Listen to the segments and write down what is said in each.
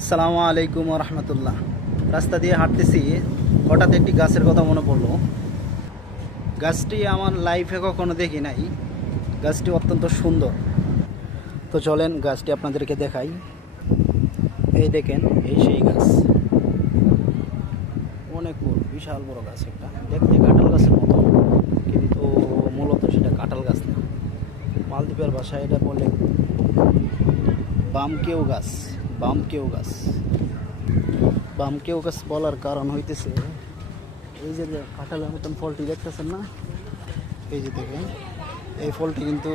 আসসালামু আলাইকুম রহমতুল্লাহ। রাস্তা দিয়ে হাঁটতেছি, হঠাৎ একটি গাছের কথা মনে পড়লো। গাছটি আমার লাইফে কখনো দেখি নাই। গাছটি অত্যন্ত সুন্দর। তো চলেন গাছটি আপনাদেরকে দেখাই। এই দেখেন, এই সেই গাছ, অনেক বড়, বিশাল বড় গাছ। একটা দেখতে কাঁঠাল গাছের মতো, কিন্তু মূলত সেটা কাঁঠাল গাছ না। মালদ্বীপের ভাষায় এটা বলে বামকেও গাছ। বামকেও গাছ বামকেও গাছ বলার কারণ হইতেছে, এই যে কাঁঠালের মতন ফলটি দেখতেছেন না, এই যে দেখেন, এই ফলটি কিন্তু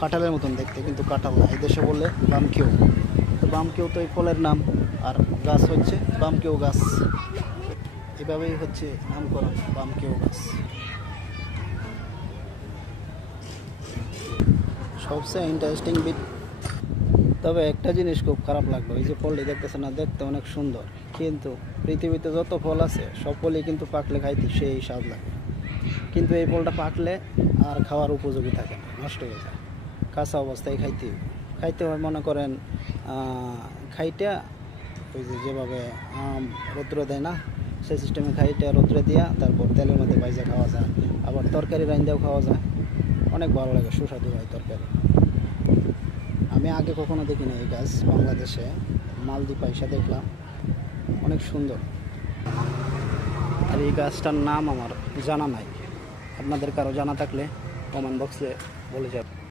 কাঁঠালের মতন দেখতে, কিন্তু কাঁঠাল না। এই দেশে বলে বামকেও। তো বামকেও তো এই ফলের নাম, আর গাছ হচ্ছে বামকেও গাছ। এভাবেই হচ্ছে নামকরণ, বামকেও গাছ। সবচেয়ে ইন্টারেস্টিং বিট, তবে একটা জিনিস খুব খারাপ লাগলো, এই যে ফলটি দেখতেছে না, দেখতে অনেক সুন্দর, কিন্তু পৃথিবীতে যত ফল আছে সব ফলই কিন্তু পাকলে খাইতে সেই স্বাদ লাগে, কিন্তু এই ফলটা পাকলে আর খাওয়ার উপযোগী থাকে না, নষ্ট হয়ে যায়। কাঁচা অবস্থায় খাইতে হয়, মনে করেন খাইটা ওই যে যেভাবে রৌদ্র দেয় না, সেই সিস্টেমে খাইটা রৌদ্রে দিয়া তারপর তেলের মধ্যে ভাইজা খাওয়া যায়, আবার তরকারি রান্নাও খাওয়া যায়। অনেক ভালো লাগে, সুস্বাদু হয় তরকারি। আমি আগে কখনো দেখিনি এই গাছ, বাংলাদেশে মালদ্বীপ আইসা দেখলাম, অনেক সুন্দর। আর এই গাছটার নাম আমার জানা নাই, আপনাদের কারো জানা থাকলে কমেন্ট বক্সে বলে যাবেন।